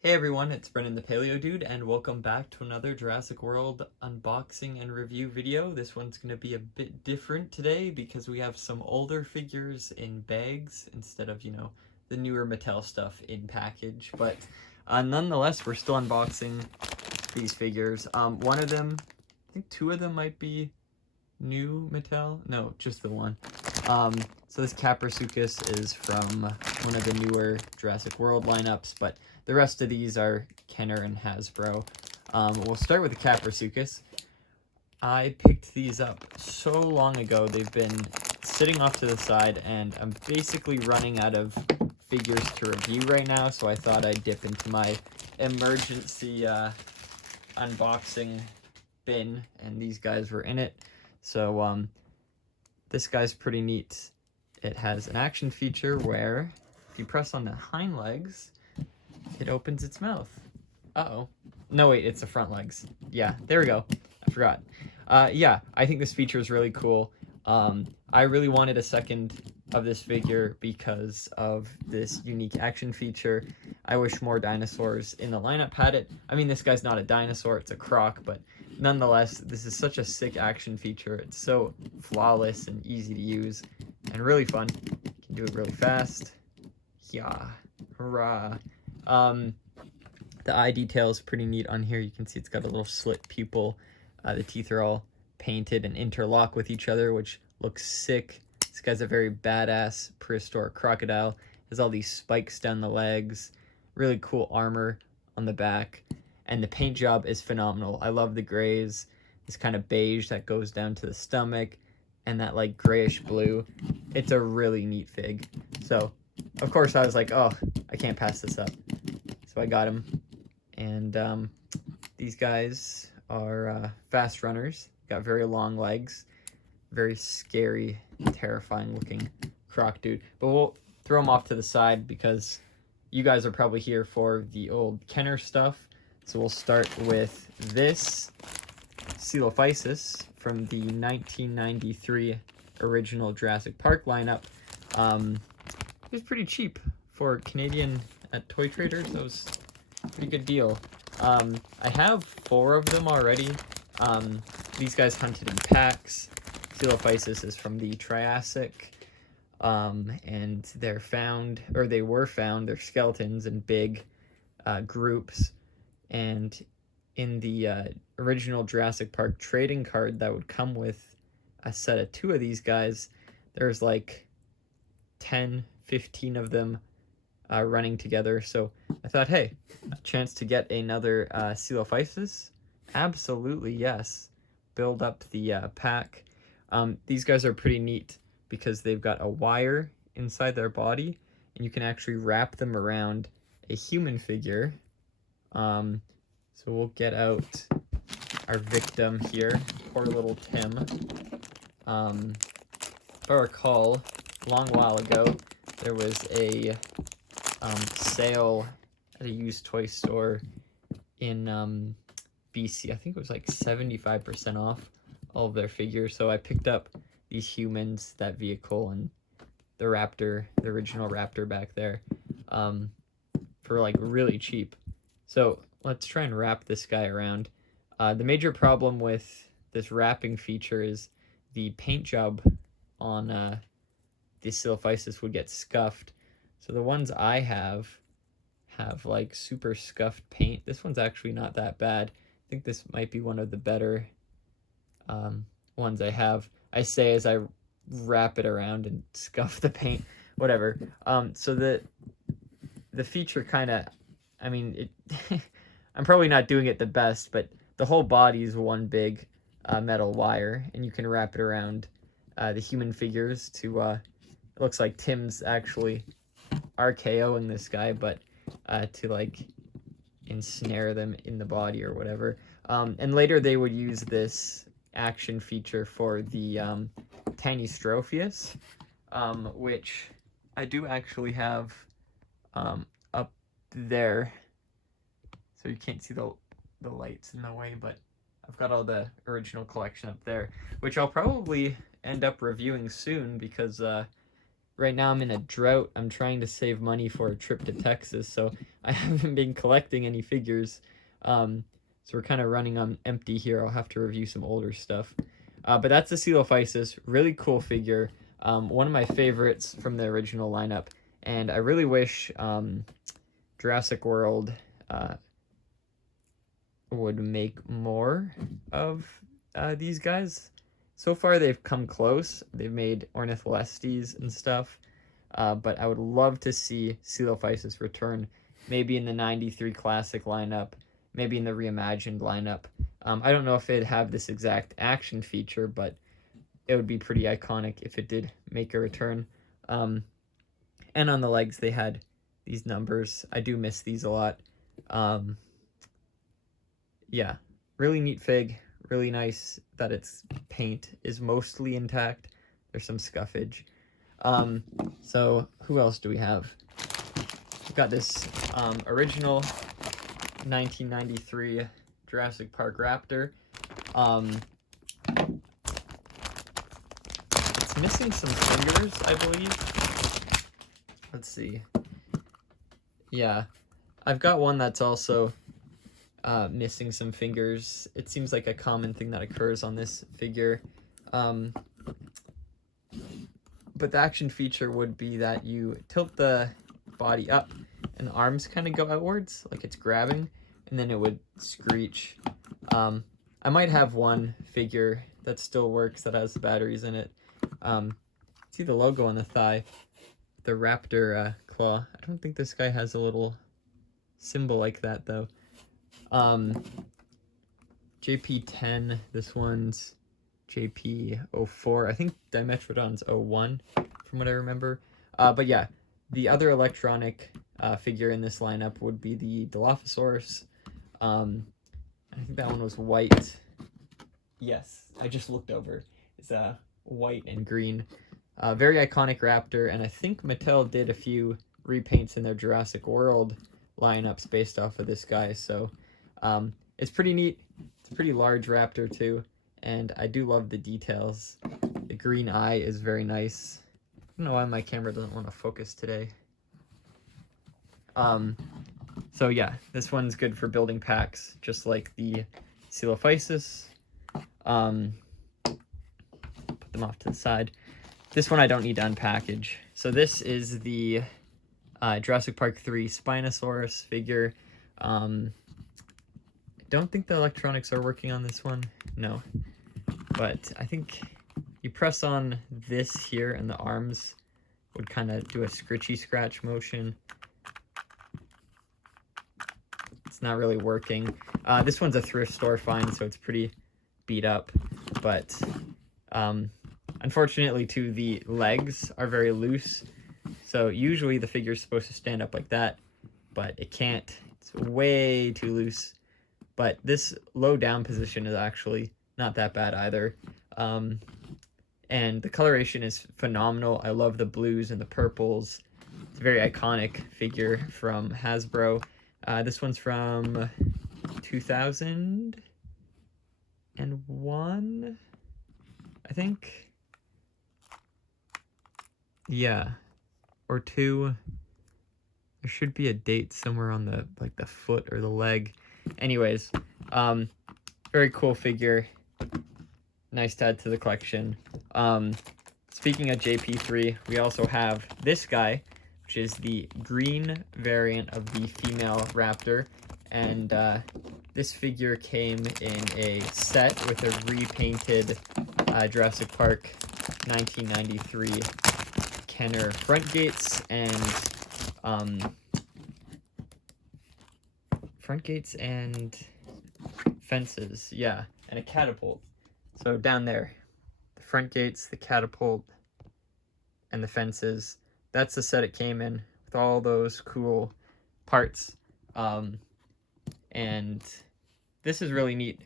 Hey everyone, it's Brennan the Paleo Dude, and welcome back to another Jurassic World unboxing and review video. This one's going to be a bit different today because we have some older figures in bags instead of, the newer Mattel stuff in package. But nonetheless, we're still unboxing these figures. One of them, I think two of them might be new Mattel. No, just the one. So this Caprasuchus is from one of the newer Jurassic World lineups, but the rest of these are Kenner and Hasbro. We'll start with the Caprasuchus. I picked these up so long ago. They've been sitting off to the side, and I'm basically running out of figures to review right now, so I thought I'd dip into my emergency unboxing bin, and these guys were in it. So this guy's pretty neat. It has an action feature where if you press on the hind legs, it opens its mouth. Uh-oh. No, wait, it's the front legs. Yeah, there we go. I forgot. Yeah, I think this feature is really cool. I really wanted a second of this figure because of this unique action feature. I wish more dinosaurs in the lineup had it. I mean, this guy's not a dinosaur, it's a croc, but nonetheless, this is such a sick action feature. It's so flawless and easy to use and really fun. You can do it really fast. Yeah, hurrah. The eye detail is pretty neat on here. You can see it's got a little slit pupil. The teeth are all painted and interlock with each other, which looks sick. This guy's a very badass prehistoric crocodile. Has all these spikes down the legs. Really cool armor on the back. And the paint job is phenomenal. I love the grays. This kind of beige that goes down to the stomach. And that like grayish blue. It's a really neat fig. So, of course, I was like, oh, I can't pass this up. So I got him. And these guys are fast runners. Got very long legs. Very scary, terrifying looking croc dude. But we'll throw him off to the side because you guys are probably here for the old Kenner stuff. So we'll start with this Coelophysis from the 1993 original Jurassic Park lineup. It was pretty cheap for Canadian at Toy Traders. That was a pretty good deal. I have 4 of them already. These guys hunted in packs. Coelophysis is from the Triassic, and they're found, or they were found, they're skeletons in big groups. And in the original Jurassic Park trading card that would come with a set of 2 of these guys, there's like 10, 15 of them running together. So I thought, hey, a chance to get another Coelophysis? Absolutely, yes. Build up the pack. These guys are pretty neat because they've got a wire inside their body, and you can actually wrap them around a human figure. So we'll get out our victim here, poor little Tim. If I recall, a long while ago, there was a sale at a used toy store in BC. I think it was like 75% off all of their figures. So I picked up these humans, that vehicle, and the Raptor, the original Raptor back there, for like really cheap. So let's try and wrap this guy around. The major problem with this wrapping feature is the paint job on the Coelophysis would get scuffed. So the ones I have like super scuffed paint. This one's actually not that bad. I think this might be one of the better ones I have. I say as I wrap it around and scuff the paint, whatever. So the feature kind of, I mean, it I'm probably not doing it the best, but the whole body is one big metal wire, and you can wrap it around the human figures to, it looks like Tim's actually RKOing this guy, but to like ensnare them in the body or whatever. And later they would use this action feature for the Tanystropheus, which I do actually have up there. So you can't see the lights in the way, but I've got all the original collection up there, which I'll probably end up reviewing soon because right now I'm in a drought. I'm trying to save money for a trip to Texas, so I haven't been collecting any figures. So we're kind of running on empty here. I'll have to review some older stuff. But that's the Coelophysis. Really cool figure. One of my favorites from the original lineup. And I really wish Jurassic World would make more of these guys. So far they've come close. They've made Ornitholestes and stuff. But I would love to see Coelophysis return, maybe in the 93 Classic lineup, maybe in the Reimagined lineup. I don't know if it'd have this exact action feature, but it would be pretty iconic if it did make a return. And on the legs, they had these numbers. I do miss these a lot. Yeah, really neat fig. Really nice that its paint is mostly intact. There's some scuffage. So who else do we have? We've got this original 1993 Jurassic Park Raptor. It's missing some fingers, I believe. Let's see. Yeah, I've got one that's also missing some fingers. It seems like a common thing that occurs on this figure. But the action feature would be that you tilt the body up and the arms kind of go outwards, like it's grabbing, and then it would screech. I might have one figure that still works that has batteries in it. See the logo on the thigh, the Raptor claw. I don't think this guy has a little symbol like that though. JP10, this one's JP04. I think Dimetrodon's 01 from what I remember. But yeah, the other electronic figure in this lineup would be the Dilophosaurus. I think that one was white. Yes, I just looked over. It's white and green. Very iconic Raptor, and I think Mattel did a few repaints in their Jurassic World lineups based off of this guy, so it's pretty neat. It's a pretty large Raptor too, and I do love the details. The green eye is very nice. I don't know why my camera doesn't want to focus today. So yeah, this one's good for building packs, just like the Coelophysis. Put them off to the side. This one I don't need to unpackage. So this is the Jurassic Park 3 Spinosaurus figure. I don't think the electronics are working on this one. No. But I think you press on this here and the arms would kind of do a scritchy scratch motion. It's not really working. This one's a thrift store find, so it's pretty beat up. But unfortunately, too, the legs are very loose. So usually the figure's supposed to stand up like that, but it can't. It's way too loose. But this low down position is actually not that bad either. And the coloration is phenomenal. I love the blues and the purples. It's a very iconic figure from Hasbro. This one's from 2001, I think. Yeah, or two. There should be a date somewhere on the the foot or the leg. Anyways, very cool figure. Nice to add to the collection. Speaking of JP3, we also have this guy, which is the green variant of the female Raptor. And this figure came in a set with a repainted Jurassic Park 1993 Kenner front gates and fences, yeah, and a catapult. So down there, the front gates, the catapult, and the fences. That's the set it came in with all those cool parts. And this is really neat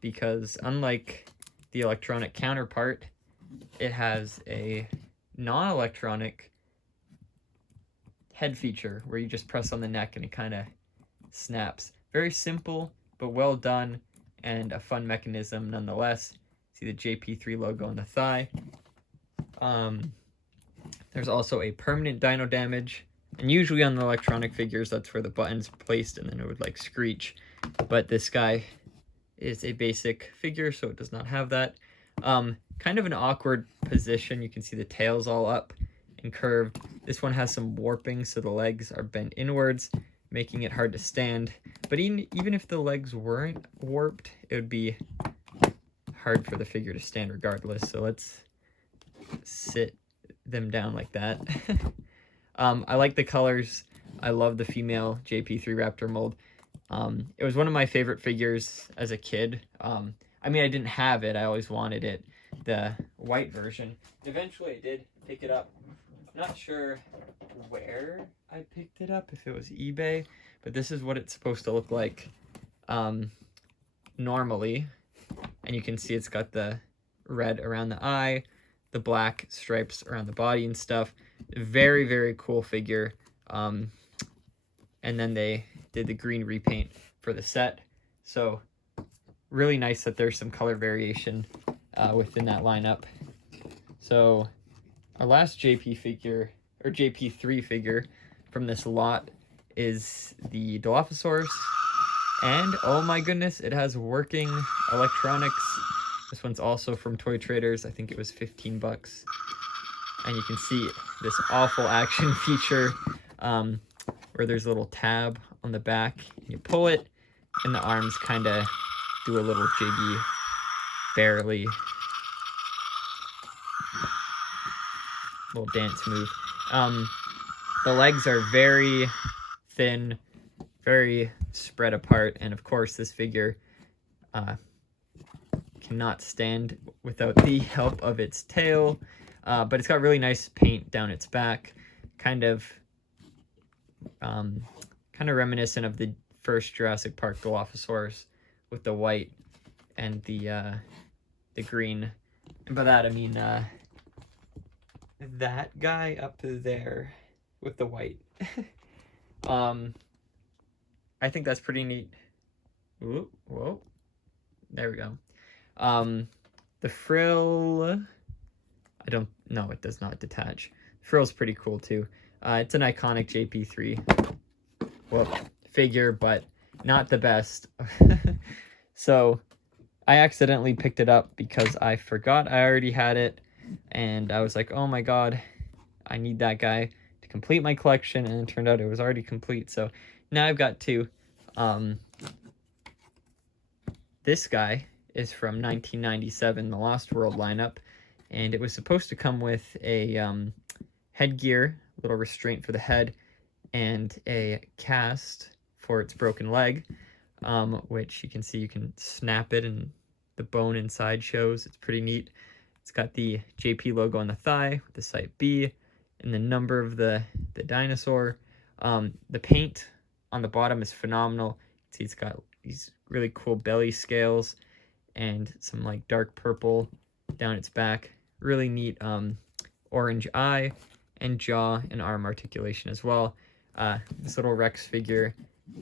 because unlike the electronic counterpart, it has a non-electronic head feature where you just press on the neck and it kind of snaps. Very simple, but well done, and a fun mechanism nonetheless. See the JP3 logo on the thigh. There's also a permanent dino damage, and usually on the electronic figures, that's where the button's placed and then it would like screech. But this guy is a basic figure, so it does not have that. Kind of an awkward position. You can see the tail's all up and curved. This one has some warping, so the legs are bent inwards, making it hard to stand. But even if the legs weren't warped, it would be hard for the figure to stand regardless. So let's sit them down like that. I like the colors. I love the female JP3 Raptor mold. It was one of my favorite figures as a kid. I mean, I didn't have it. I always wanted it, the white version. Eventually, I did pick it up. I'm not sure where I picked it up, if it was eBay, but this is what it's supposed to look like normally. And you can see it's got the red around the eye, the black stripes around the body and stuff. Very, very cool figure. And then they did the green repaint for the set. So really nice that there's some color variation within that lineup. So our last JP figure, or JP3 figure from this lot, is the Dilophosaurus. And oh my goodness, it has working electronics. This one's also from Toy Traders. I think it was 15 bucks. And you can see this awful action feature where there's a little tab on the back. You pull it, and the arms kind of do a little jiggy, barely. Little dance move. The legs are very thin, very spread apart, and of course this figure cannot stand without the help of its tail, but it's got really nice paint down its back, kind of reminiscent of the first Jurassic Park Dilophosaurus with the white and the green. And by that I mean that guy up there with the white. I think that's pretty neat. Ooh, whoa. There we go. The frill, I don't know, it does not detach. Frill's pretty cool too. It's an iconic JP3 figure, but not the best. So I accidentally picked it up because I forgot I already had it, and I was like, oh my god, I need that guy to complete my collection, and it turned out it was already complete. So now I've got two. This guy is from 1997, the Lost World lineup, and it was supposed to come with a headgear, little restraint for the head, and a cast for its broken leg, which you can see you can snap it and the bone inside shows. It's pretty neat. It's got the JP logo on the thigh with the site B and the number of the dinosaur. The paint on the bottom is phenomenal. See, it's got these really cool belly scales and some like dark purple down its back. Really neat orange eye and jaw and arm articulation as well. This little Rex figure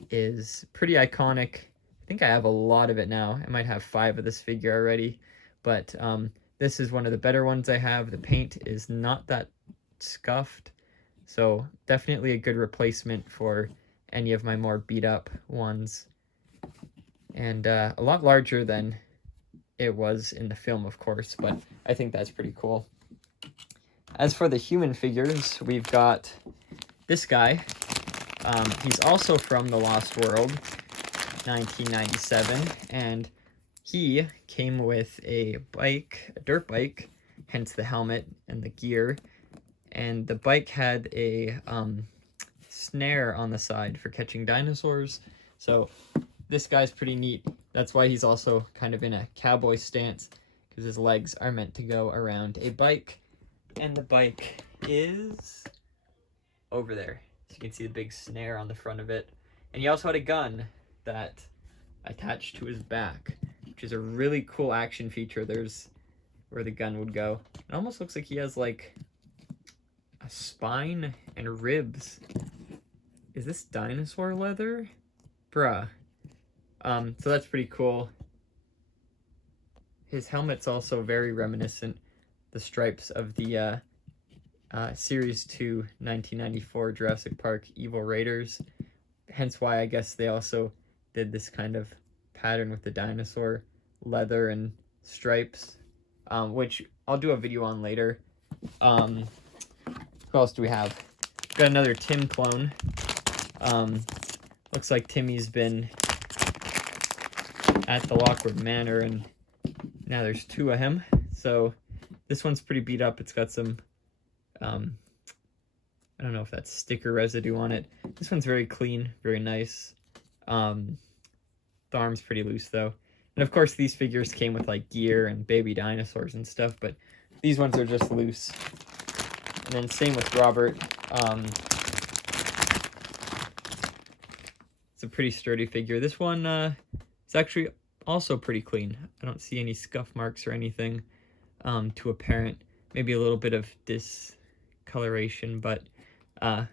is pretty iconic. I think I have a lot of it now. I might have 5 of this figure already, but this is one of the better ones I have. The paint is not that scuffed, so definitely a good replacement for any of my more beat up ones. And a lot larger than it was in the film, of course, but I think that's pretty cool. As for the human figures, we've got this guy. He's also from the Lost World, 1997, and he came with a bike, a dirt bike, hence the helmet and the gear, and the bike had a snare on the side for catching dinosaurs. So this guy's pretty neat. That's why he's also kind of in a cowboy stance, because his legs are meant to go around a bike, and the bike is over there. So you can see the big snare on the front of it. And he also had a gun that attached to his back, which is a really cool action feature. There's where the gun would go. It almost looks like he has like a spine and ribs. Is this dinosaur leather? Bruh. So that's pretty cool. His helmet's also very reminiscent, the stripes of the Series 2 1994 Jurassic Park Evil Raiders. Hence why I guess they also did this kind of pattern with the dinosaur leather and stripes, which I'll do a video on later. Who else do we have? Got another Tim clone. Looks like Timmy's been at the Lockwood Manor, and now there's 2 of him. So this one's pretty beat up. It's got some, I don't know if that's sticker residue on it. This one's very clean, very nice. The arm's pretty loose though. And of course these figures came with like gear and baby dinosaurs and stuff, but these ones are just loose. And then same with Robert. It's a pretty sturdy figure. This one is actually also pretty clean. I don't see any scuff marks or anything too apparent. Maybe a little bit of discoloration, but that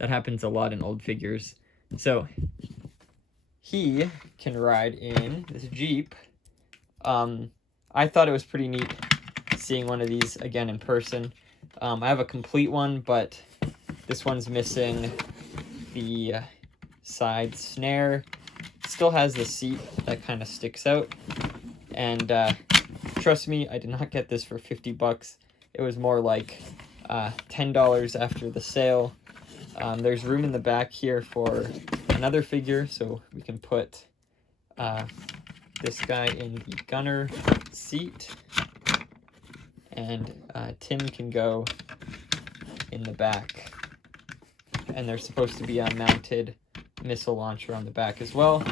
happens a lot in old figures. So he can ride in this Jeep. I thought it was pretty neat seeing one of these again in person. I have a complete one, but this one's missing the side snare. Still has the seat that kind of sticks out. And trust me, I did not get this for 50 bucks. It was more like $10 after the sale. There's room in the back here for another figure, so we can put this guy in the gunner seat, and Tim can go in the back. And there's supposed to be a mounted missile launcher on the back as well.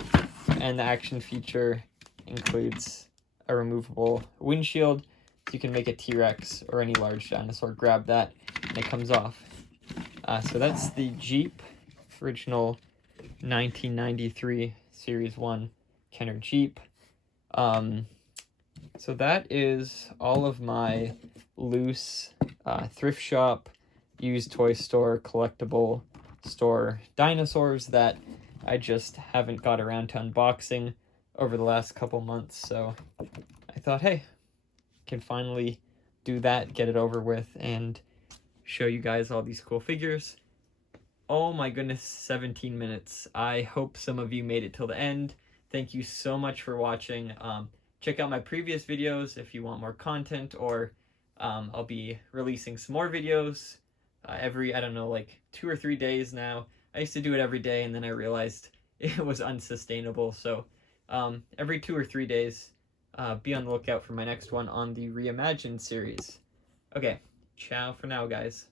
And the action feature includes a removable windshield, so you can make a T-Rex or any large dinosaur grab that and it comes off. So that's the Jeep, original 1993 Series 1 Kenner Jeep. So that is all of my loose thrift shop, used toy store, collectible store dinosaurs that I just haven't got around to unboxing over the last couple months. So I thought, hey, can finally do that, get it over with, and show you guys all these cool figures. Oh my goodness, 17 minutes. I hope some of you made it till the end. Thank you so much for watching. Check out my previous videos if you want more content, or I'll be releasing some more videos every, I don't know, like 2 or 3 days now. I used to do it every day, and then I realized it was unsustainable. So every 2 or 3 days, be on the lookout for my next one on the Reimagined series. Okay, ciao for now, guys.